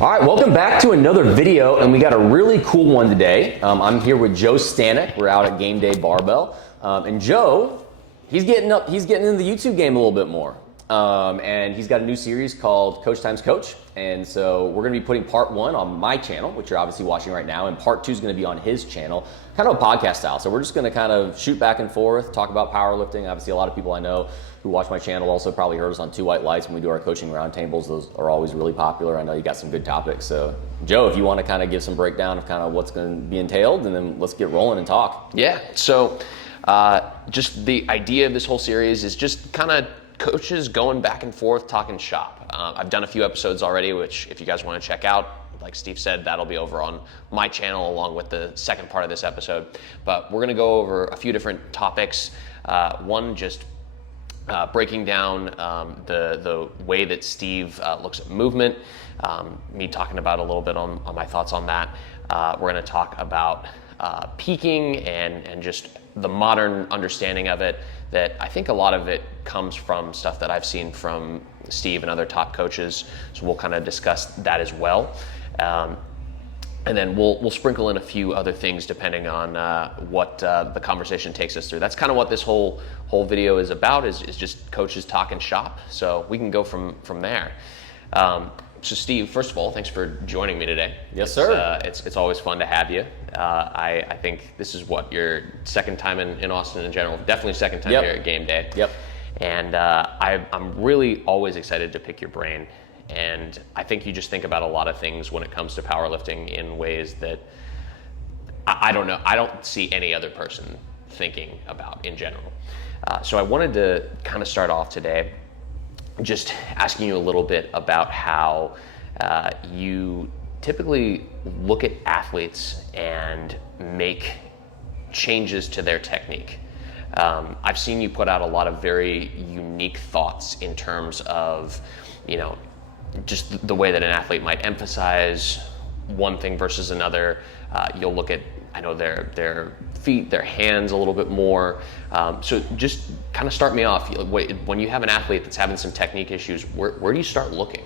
All right, welcome back to another video, and we got a really cool one today. I'm here with Joe Stanek. We're out at Gameday Barbell, and Joe, he's getting into the YouTube game a little bit more, and he's got a new series called Coach Times Coach. And so we're going to be putting part 1 on my channel, which you're obviously watching right now, and part 2 is going to be on his channel, kind of a podcast style. So we're just going to kind of shoot back and forth, talk about powerlifting. Obviously, a lot of people I know who watch my channel also probably heard us on Two White Lights when we do our coaching roundtables. Those are always really popular. I know you got some good topics. So Joe, if you want to kind of give some breakdown of kind of what's going to be entailed, and then let's get rolling and talk. Yeah, so just the idea of this whole series is just kind of coaches going back and forth, talking shop. I've done a few episodes already, which if you guys want to check out, like Steve said, that'll be over on my channel along with the second part of this episode. But we're going to go over a few different topics. One, just breaking down the way that Steve looks at movement, me talking about a little bit on my thoughts on that. We're going to talk about peaking and just the modern understanding of it, that I think a lot of it comes from stuff that I've seen from Steve and other top coaches. So we'll kind of discuss that as well. And then we'll sprinkle in a few other things depending on what the conversation takes us through. That's kind of what this whole video is about, is just coaches talking shop. So we can go from there. So Steve, first of all, thanks for joining me today. Yes, sir. It's always fun to have you. I think this is your second time in Austin in general. Definitely second time here at Gameday. Yep. And I'm really always excited to pick your brain. And I think you just think about a lot of things when it comes to powerlifting in ways that I don't know. I don't see any other person thinking about in general. So I wanted to kind of start off today just asking you a little bit about how you typically look at athletes and make changes to their technique. I've seen you put out a lot of very unique thoughts in terms of, just the way that an athlete might emphasize one thing versus another. You'll look at, I know, their feet, their hands a little bit more. So just kind of start me off. When you have an athlete that's having some technique issues, where do you start looking?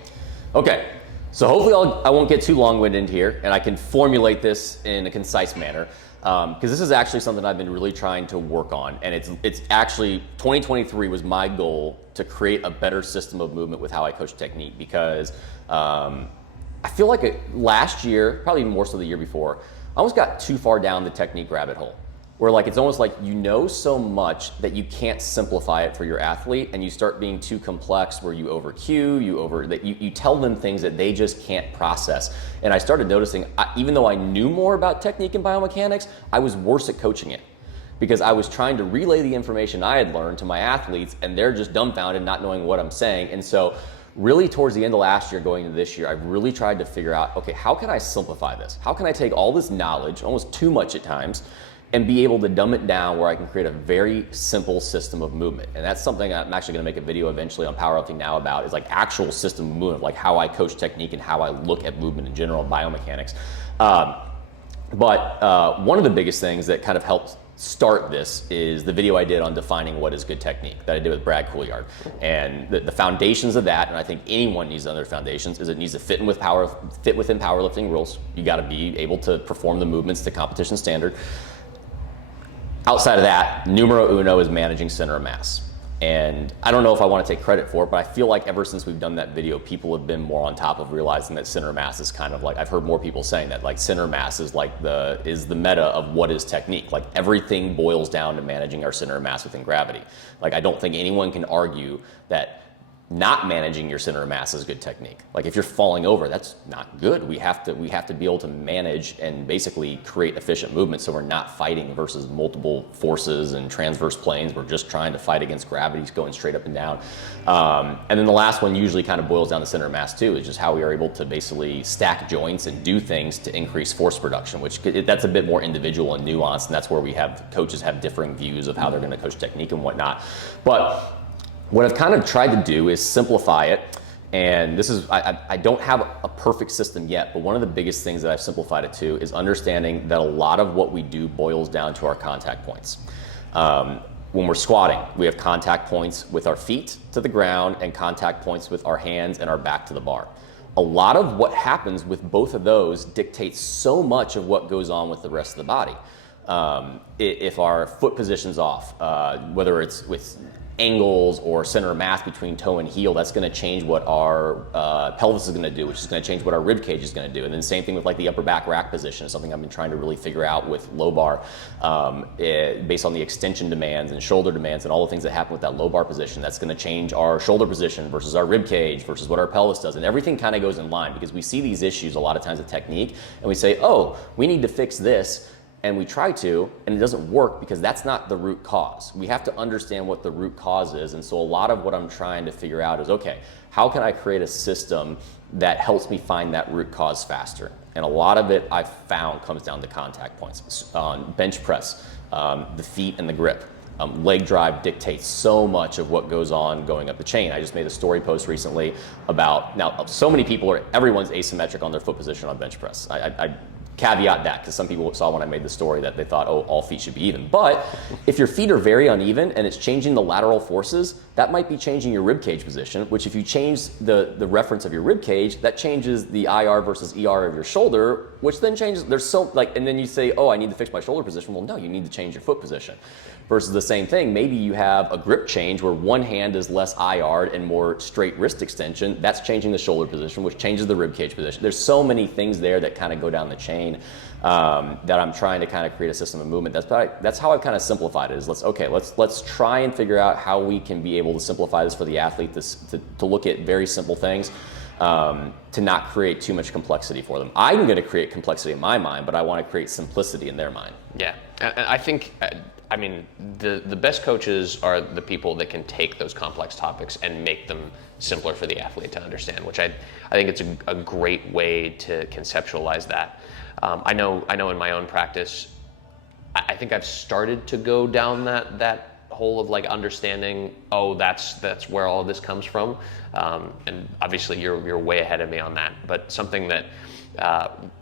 Okay, so hopefully I won't get too long-winded here, and I can formulate this in a concise manner. Because this is actually something I've been really trying to work on, and it's actually 2023 was my goal to create a better system of movement with how I coach technique, because I feel like last year, probably even more so the year before, I almost got too far down the technique rabbit hole, where it's almost like you know so much that you can't simplify it for your athlete, and you start being too complex where you over cue, you tell them things that they just can't process. And I started noticing, even though I knew more about technique and biomechanics, I was worse at coaching it, because I was trying to relay the information I had learned to my athletes, and they're just dumbfounded, not knowing what I'm saying. And so really towards the end of last year going into this year, I've really tried to figure out, okay, how can I simplify this? How can I take all this knowledge, almost too much at times, and be able to dumb it down where I can create a very simple system of movement? And that's something I'm actually going to make a video eventually on Powerlifting Now about, is actual system of movement, like how I coach technique and how I look at movement in general, biomechanics. But one of the biggest things that kind of helped start this is the video I did on defining what is good technique that I did with Brad Couillard. And the foundations of that, and I think anyone needs other foundations, is it needs to fit within powerlifting rules. You got to be able to perform the movements to competition standard. Outside of that, numero uno is managing center of mass. And I don't know if I want to take credit for it, but I feel like ever since we've done that video, people have been more on top of realizing that center of mass is kind of I've heard more people saying that center of mass is the meta of what is technique. Everything boils down to managing our center of mass within gravity. I don't think anyone can argue that not managing your center of mass is good technique. If you're falling over, that's not good. We have to be able to manage and basically create efficient movement, so we're not fighting versus multiple forces and transverse planes. We're just trying to fight against gravity going straight up and down. And then the last one usually kind of boils down to center of mass too, is just how we are able to basically stack joints and do things to increase force production, which that's a bit more individual and nuanced, and that's where coaches have differing views of how they're going to coach technique and whatnot. But what I've kind of tried to do is simplify it, and this is, I don't have a perfect system yet, but one of the biggest things that I've simplified it to is understanding that a lot of what we do boils down to our contact points. When we're squatting, we have contact points with our feet to the ground and contact points with our hands and our back to the bar. a lot of what happens with both of those dictates so much of what goes on with the rest of the body. If our foot position's off, whether it's with angles or center of mass between toe and heel, that's going to change what our pelvis is going to do, which is going to change what our rib cage is going to do. And then same thing with like the upper back rack position is something I've been trying to really figure out with low bar, based on the extension demands and shoulder demands and all the things that happen with that low bar position. That's going to change our shoulder position versus our rib cage versus what our pelvis does. And everything kind of goes in line because we see these issues a lot of times with technique and we say, oh, we need to fix this. And we try to, and it doesn't work because that's not the root cause. We have to understand what the root cause is. And so a lot of what I'm trying to figure out is, okay, how can I create a system that helps me find that root cause faster? And a lot of it I've found comes down to contact points. On bench press, the feet and the grip. Leg drive dictates so much of what goes on going up the chain. I just made a story post recently about, now so many people everyone's asymmetric on their foot position on bench press. I caveat that because some people saw when I made the story that they thought, oh, all feet should be even. But if your feet are very uneven and it's changing the lateral forces, that might be changing your rib cage position, which if you change the reference of your rib cage, that changes the IR versus ER of your shoulder, which then changes, and then you say, oh, I need to fix my shoulder position. Well, no, you need to change your foot position. Versus the same thing, maybe you have a grip change where one hand is less IR'd and more straight wrist extension. That's changing the shoulder position, which changes the rib cage position. There's so many things there that kind of go down the chain that I'm trying to kind of create a system of movement. That's how I've kind of simplified it. Is let's try and figure out how we can be able to simplify this for the athlete to look at very simple things. To not create too much complexity for them. I'm going to create complexity in my mind, but I want to create simplicity in their mind. Yeah, and I think, I mean, the best coaches are the people that can take those complex topics and make them simpler for the athlete to understand, which I think it's a great way to conceptualize that. I know in my own practice, I think I've started to go down that whole of like understanding, oh, that's where all of this comes from, and obviously you're way ahead of me on that. But something that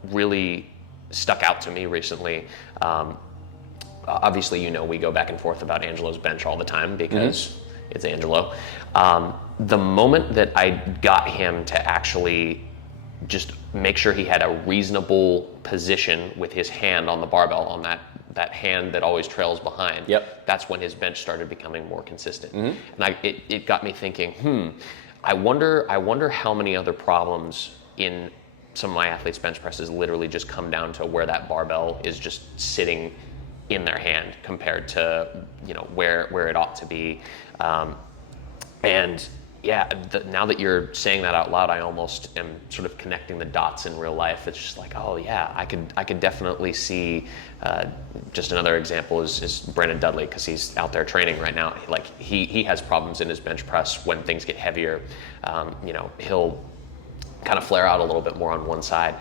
really stuck out to me recently, obviously we go back and forth about Angelo's bench all the time because it's Angelo. The moment that I got him to actually just make sure he had a reasonable position with his hand on the barbell, on that hand that always trails behind. Yep. That's when his bench started becoming more consistent. And it got me thinking, I wonder how many other problems in some of my athletes' bench presses literally just come down to where that barbell is just sitting in their hand compared to where it ought to be. And yeah, now that you're saying that out loud, I almost am sort of connecting the dots in real life. It's just like, oh yeah, I could definitely see. Just another example is Brandon Dudley, because he's out there training right now. Like he has problems in his bench press when things get heavier. He'll kind of flare out a little bit more on one side.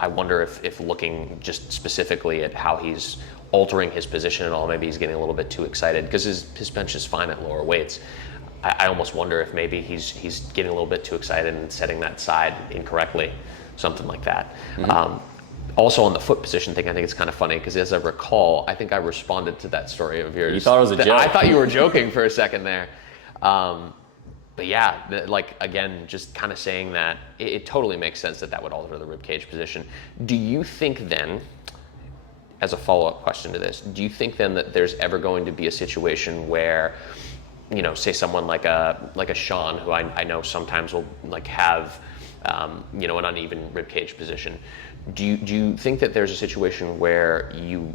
I wonder if looking just specifically at how he's altering his position and all, maybe he's getting a little bit too excited because his bench is fine at lower weights. I almost wonder if maybe he's getting a little bit too excited and setting that side incorrectly, something like that. Also on the foot position thing, I think it's kind of funny because as I recall, I think I responded to that story of yours. You thought it was a joke. I thought you were joking for a second there. But yeah, again, just kind of saying that it totally makes sense that would alter the ribcage position. Do you think then, as a follow-up question to this, do you think then that there's ever going to be a situation where, say someone like a Sean, who I know sometimes will like have, an uneven ribcage position. Do you think that there's a situation where you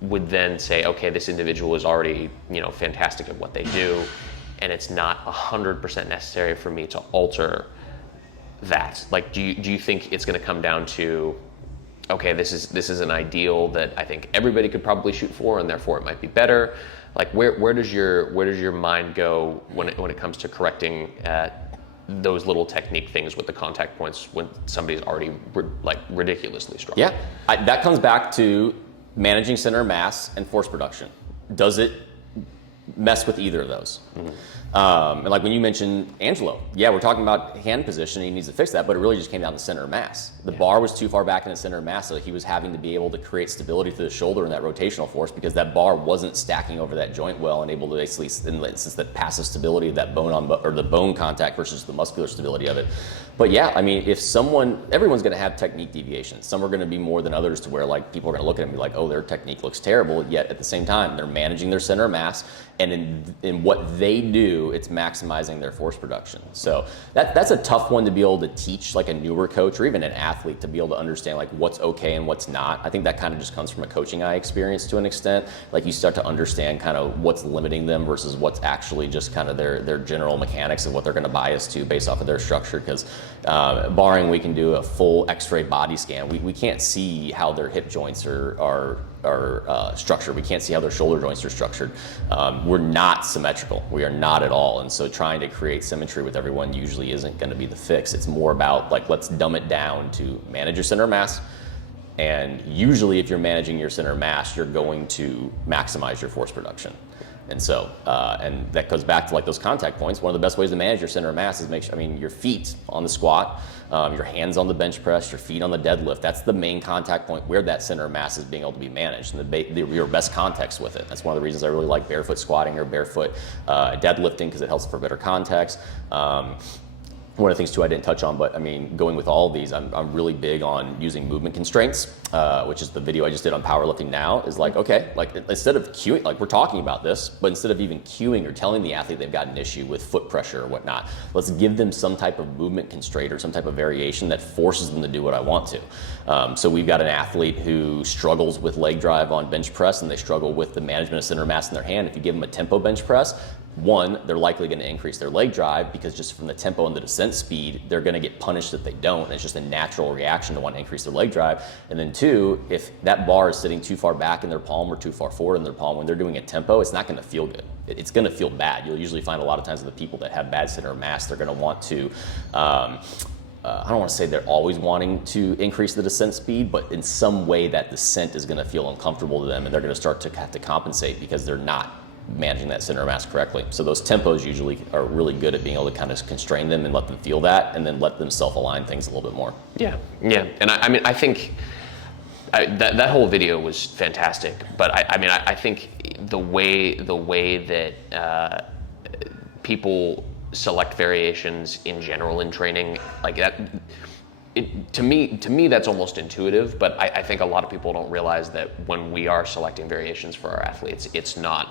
would then say, okay, this individual is already, fantastic at what they do, and it's not 100% necessary for me to alter that? Like, do you think it's going to come down to, okay, this is an ideal that I think everybody could probably shoot for, and therefore it might be better? Like, where does your mind go when it comes to correcting those little technique things with the contact points when somebody's already ridiculously strong? Yeah, that comes back to managing center of mass and force production. Does it mess with either of those? And like when you mentioned Angelo, yeah, we're talking about hand position, he needs to fix that, but it really just came down to center of mass. The bar was too far back in the center of mass, so he was having to be able to create stability through the shoulder and that rotational force because that bar wasn't stacking over that joint well and able to basically, since that passive stability of that or the bone contact versus the muscular stability of it. But yeah, I mean, if everyone's going to have technique deviations. Some are going to be more than others to where like people are going to look at it and be like, oh, their technique looks terrible. Yet at the same time, they're managing their center of mass, and in what they do, it's maximizing their force production. So that's a tough one to be able to teach like a newer coach or even an athlete to be able to understand like what's okay and what's not. I think that kind of just comes from a coaching eye experience to an extent. Like you start to understand kind of what's limiting them versus what's actually just kind of their general mechanics and what they're going to bias to based off of their structure. Because barring we can do a full X-ray body scan, we can't see how their hip joints are structured. We can't see how their shoulder joints are structured. We're not symmetrical. We are not at all. And so trying to create symmetry with everyone usually isn't going to be the fix. It's more about like, let's dumb it down to manage your center of mass. And usually if you're managing your center of mass, you're going to maximize your force production. And so, and that goes back to like those contact points. One of the best ways to manage your center of mass is your feet on the squat, your hands on the bench press, your feet on the deadlift. That's the main contact point where that center of mass is being able to be managed and your best context with it. That's one of the reasons I really like barefoot squatting or barefoot deadlifting because it helps for better context. One of the things too I didn't touch on, but I mean, going with all of these, I'm really big on using movement constraints, which is the video I just did on powerlifting now, is like, okay, like instead of cueing, like we're talking about this, but instead of even cueing or telling the athlete they've got an issue with foot pressure or whatnot, let's give them some type of movement constraint or some type of variation that forces them to do what I want to. So we've got an athlete who struggles with leg drive on bench press and they struggle with the management of center of mass in their hand. If you give them a tempo bench press, one, they're likely going to increase their leg drive because just from the tempo and the descent speed, they're going to get punished if they don't. It's just a natural reaction to want to increase their leg drive. And then two, if that bar is sitting too far back in their palm or too far forward in their palm, when they're doing a tempo, it's not going to feel good. It's going to feel bad. You'll usually find a lot of times with the people that have bad center of mass, they're going to want to, I don't want to say they're always wanting to increase the descent speed, but in some way that descent is going to feel uncomfortable to them and they're going to start to have to compensate because they're not managing that center of mass correctly. So those tempos usually are really good at being able to kind of constrain them and let them feel that and then let them self-align things a little bit more. Yeah. And I think that whole video was fantastic, but I think the way that people select variations in general in training, like that, to me that's almost intuitive, but I think a lot of people don't realize that when we are selecting variations for our athletes, it's not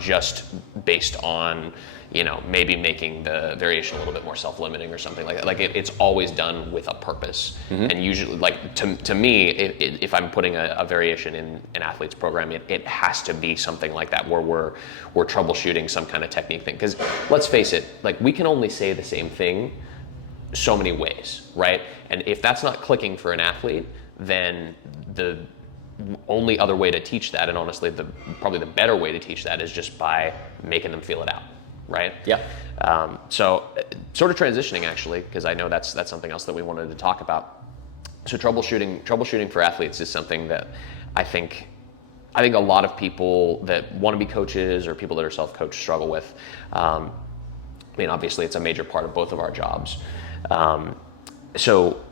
just based on, maybe making the variation a little bit more self-limiting or something like that. Like it's always done with a purpose. Mm-hmm. And usually, like to me, if I'm putting a variation in an athlete's program, it has to be something like that where we're troubleshooting some kind of technique thing. Because let's face it, like we can only say the same thing so many ways, right? And if that's not clicking for an athlete, then the only other way to teach that, and honestly probably the better way to teach that, is just by making them feel it out, right? Yeah. So sort of transitioning actually, because I know that's something else that we wanted to talk about. So troubleshooting for athletes is something that I think a lot of people that want to be coaches or people that are self-coached struggle with. Obviously it's a major part of both of our jobs. So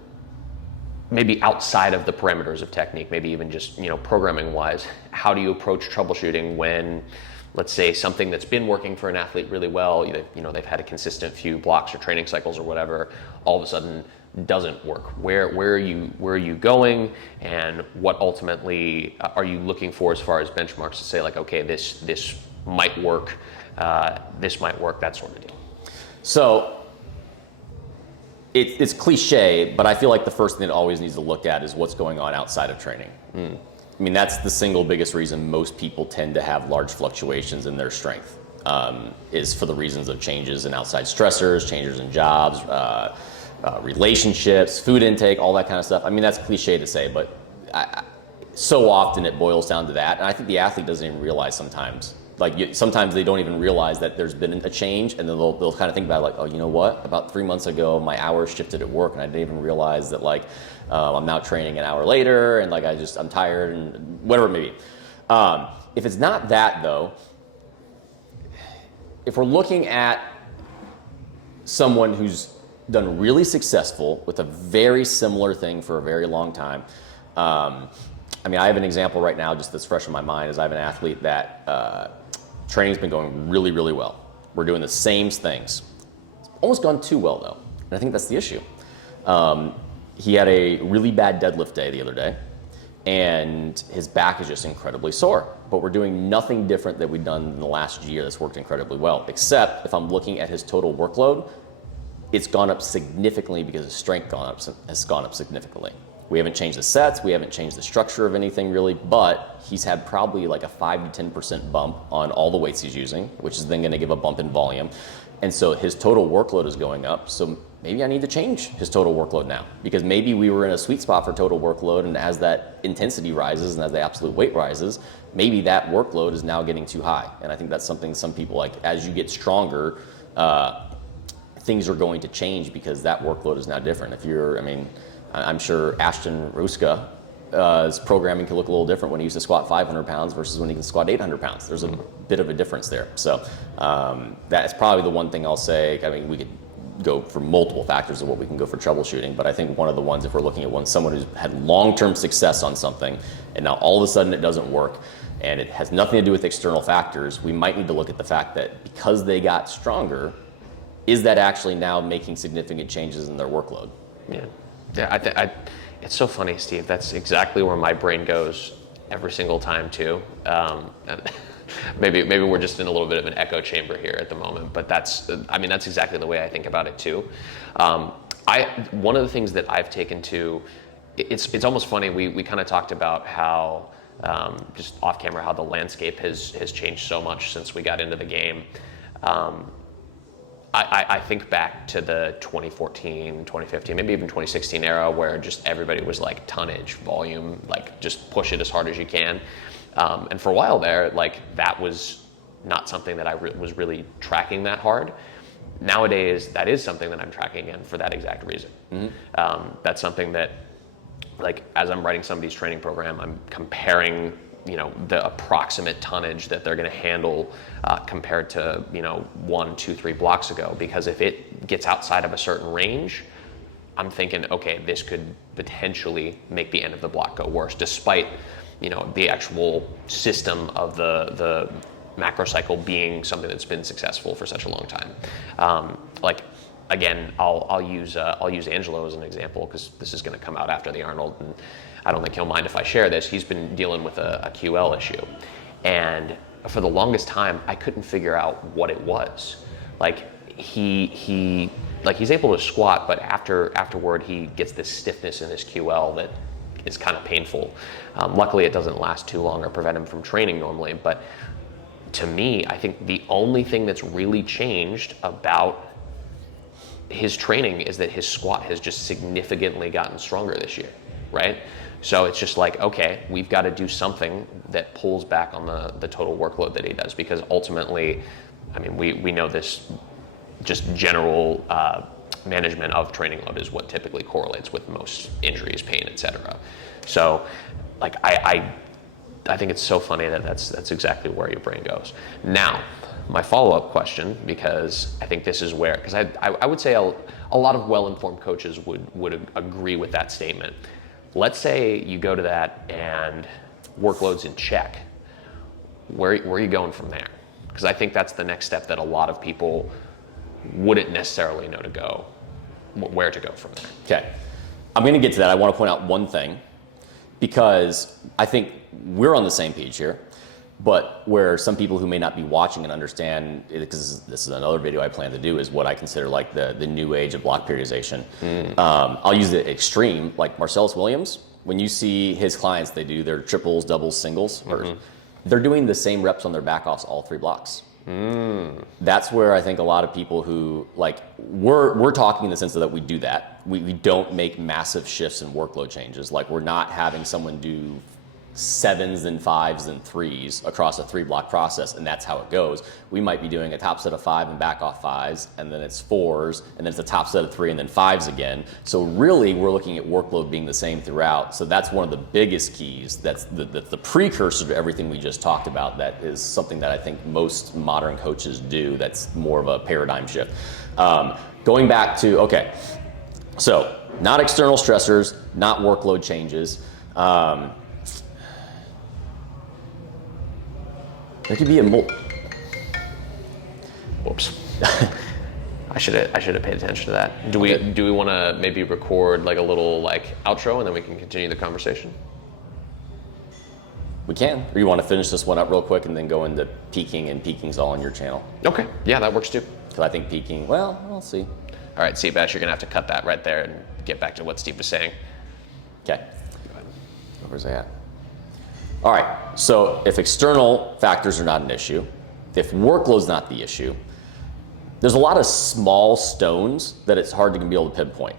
maybe outside of the parameters of technique, maybe even just, programming wise, how do you approach troubleshooting when, let's say, something that's been working for an athlete really well, they've had a consistent few blocks or training cycles or whatever, all of a sudden doesn't work? Where are you going, and what ultimately are you looking for as far as benchmarks to say like, okay, this might work, that sort of deal? So it's cliche, but I feel like the first thing that always needs to look at is what's going on outside of training. That's the single biggest reason most people tend to have large fluctuations in their strength, is for the reasons of changes in outside stressors, changes in jobs, relationships, food intake, all that kind of stuff. That's cliche to say, but so often it boils down to that. And I think the athlete doesn't even realize sometimes. Sometimes they don't even realize that there's been a change, and then they'll kind of think about it like, oh, you know what? About 3 months ago, my hours shifted at work, and I didn't even realize that I'm now training an hour later, and I'm tired, and whatever it may be. If it's not that though, if we're looking at someone who's done really successful with a very similar thing for a very long time. I mean, I have an example right now just that's fresh in my mind is I have an athlete that training's been going really, really well. We're doing the same things. It's almost gone too well though, and I think that's the issue. He had a really bad deadlift day the other day, and his back is just incredibly sore. But we're doing nothing different that we've done in the last year that's worked incredibly well, except if I'm looking at his total workload, it's gone up significantly because his strength has gone up significantly. We haven't changed the sets, we haven't changed the structure of anything really, but he's had probably like a 5 to 10% bump on all the weights he's using, which is then gonna give a bump in volume. And so his total workload is going up. So maybe I need to change his total workload now, because maybe we were in a sweet spot for total workload, and as that intensity rises and as the absolute weight rises, maybe that workload is now getting too high. And I think that's something some people like, as you get stronger, things are going to change because that workload is now different. If you're, I mean, I'm sure Ashton Ruska's programming can look a little different when he used to squat 500 pounds versus when he can squat 800 pounds. There's a bit of a difference there. So that's probably the one thing I'll say. I mean, we could go for multiple factors of what we can go for troubleshooting, but I think one of the ones, if we're looking at someone who's had long-term success on something, and now all of a sudden it doesn't work, and it has nothing to do with external factors, we might need to look at the fact that because they got stronger, is that actually now making significant changes in their workload? Yeah, it's so funny, Steve. That's exactly where my brain goes every single time too. Maybe we're just in a little bit of an echo chamber here at the moment, but that's exactly the way I think about it too. One of the things that I've taken to, it's almost funny. We kind of talked about how just off camera how the landscape has changed so much since we got into the game. I think back to the 2014, 2015, maybe even 2016 era where just everybody was like tonnage, volume, like just push it as hard as you can. And for a while there, like that was not something that I was really tracking that hard. Nowadays, that is something that I'm tracking again for that exact reason. Mm-hmm. That's something that, like, as I'm writing somebody's training program, I'm comparing, you know, the approximate tonnage that they're going to handle compared to, you know, 1, 2, 3 blocks ago. Because if it gets outside of a certain range, I'm thinking, okay, this could potentially make the end of the block go worse, despite, you know, the actual system of the macro cycle being something that's been successful for such a long time. Like, again, I'll use Angelo as an example, because this is going to come out after the Arnold, and I don't think he'll mind if I share this. He's been dealing with a QL issue, and for the longest time, I couldn't figure out what it was. Like he's able to squat, but afterward he gets this stiffness in his QL that is kind of painful. Luckily, it doesn't last too long or prevent him from training normally. But to me, I think the only thing that's really changed about his training is that his squat has just significantly gotten stronger this year, right? So it's just like, okay, we've got to do something that pulls back on the total workload that he does, because ultimately, I mean, we know this, just general management of training load is what typically correlates with most injuries, pain, etc. So, like, I think it's so funny that that's exactly where your brain goes. Now, my follow-up question, because I think this is where, because I would say a lot of well-informed coaches would agree with that statement. Let's say you go to that and workload's in check. Where are you going from there? Because I think that's the next step that a lot of people wouldn't necessarily know where to go from there. Okay, I'm going to get to that. I want to point out one thing, because I think we're on the same page here, but where some people who may not be watching and understand, because this is another video I plan to do, is what I consider like the new age of block periodization. I'll use the extreme, like Marcellus Williams. When you see his clients, they do their triples, doubles, singles, or they're doing the same reps on their back offs all 3 blocks. That's where I think a lot of people who, like, we're talking in the sense that we do that. We don't make massive shifts in workload changes. Like, we're not having someone do 7s and 5s and 3s across a 3-block process, and that's how it goes. We might be doing a top set of 5 and back off 5s, and then it's 4s, and then it's a top set of 3 and then 5s again. So really, we're looking at workload being the same throughout. So that's one of the biggest keys. That's the precursor to everything we just talked about. That is something that I think most modern coaches do. That's more of a paradigm shift. Going back to, okay, so not external stressors, not workload changes. There could be a Whoops. I should have paid attention to that. Do we want to maybe record like a little like outro and then we can continue the conversation? We can. Or you want to finish this one up real quick and then go into peaking, and peaking's all on your channel? Okay. Yeah, that works too. Because I think peaking, well, we'll see. All right, Seabass, you're gonna have to cut that right there and get back to what Steve was saying. Okay. Where's that at? All right, so if external factors are not an issue, if workload's not the issue, there's a lot of small stones that it's hard to be able to pinpoint.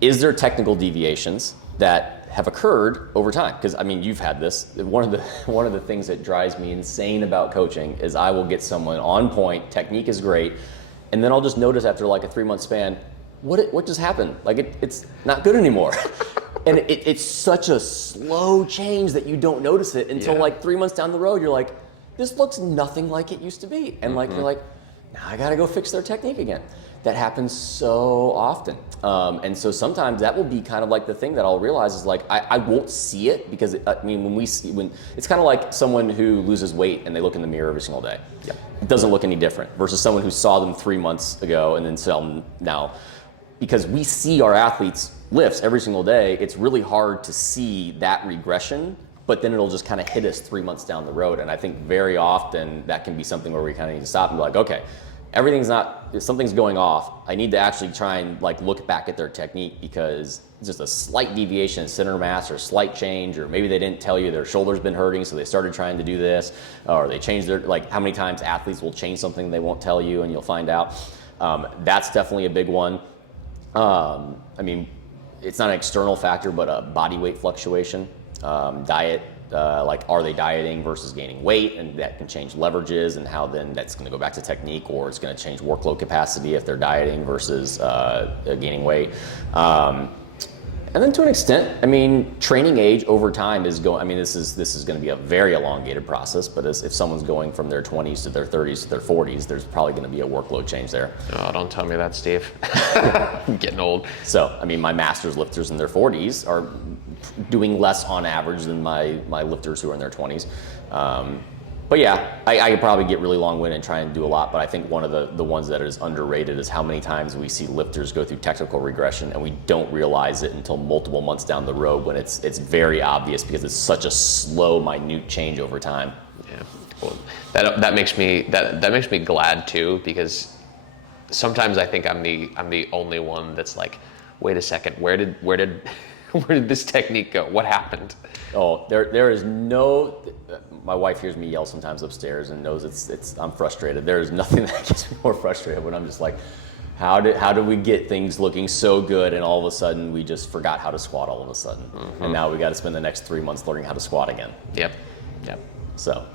Is there technical deviations that have occurred over time? Because I mean, you've had this. One of the things that drives me insane about coaching is I will get someone on point, technique is great, and then I'll just notice after like a 3-month span, what just happened? Like it's not good anymore. And it's such a slow change that you don't notice it until like 3 months down the road. You're like, this looks nothing like it used to be. And like, you're like, now I gotta go fix their technique again. That happens so often. And so sometimes that will be kind of like the thing that I'll realize is like, I won't see it because, I mean, when it's kind of like someone who loses weight and they look in the mirror every single day. Yep. It doesn't look any different versus someone who saw them 3 months ago and then saw them now. Because we see our athletes lifts every single day, it's really hard to see that regression, but then it'll just kind of hit us 3 months down the road. And I think very often that can be something where we kind of need to stop and be like, okay, something's going off. I need to actually try and like look back at their technique because it's just a slight deviation in center mass or slight change, or maybe they didn't tell you their shoulder's been hurting, so they started trying to do this, or they changed their, like how many times athletes will change something they won't tell you and you'll find out. That's definitely a big one. I mean, it's not an external factor, but a body weight fluctuation, diet, like are they dieting versus gaining weight, and that can change leverages and how then that's going to go back to technique, or it's going to change workload capacity if they're dieting versus gaining weight. And then to an extent, I mean, training age over time is going, I mean, this is going to be a very elongated process, but if someone's going from their 20s to their 30s to their 40s, there's probably going to be a workload change there. Oh, don't tell me that, Steve. I'm getting old. So, I mean, my masters lifters in their 40s are doing less on average than my lifters who are in their 20s. But yeah, I could probably get really long-winded and try and do a lot, but I think one of the ones that is underrated is how many times we see lifters go through technical regression and we don't realize it until multiple months down the road when it's very obvious because it's such a slow, minute change over time. Yeah, well, that makes me glad too, because sometimes I think I'm the only one that's like, wait a second, where did this technique go? What happened? Oh, there is no. My wife hears me yell sometimes upstairs and knows I'm frustrated. There is nothing that gets me more frustrated when I'm just like, how did we get things looking so good and all of a sudden we just forgot how to squat all of a sudden, and now we got to spend the next 3 months learning how to squat again. Yep. So.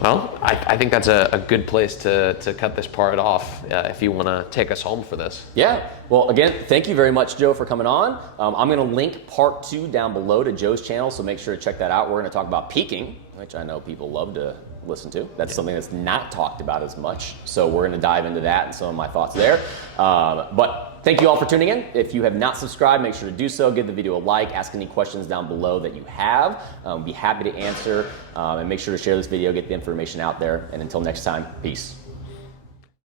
Well, I think that's a good place to cut this part off if you want to take us home for this. Yeah. Well, again, thank you very much, Joe, for coming on. I'm going to link part 2 down below to Joe's channel, so make sure to check that out. We're going to talk about peaking, which I know people love to listen to. That's something that's not talked about as much. So we're going to dive into that and some of my thoughts there. But thank you all for tuning in. If you have not subscribed, make sure to do so. Give the video a like. Ask any questions down below that you have. Be happy to answer. And make sure to share this video, get the information out there. And until next time, peace.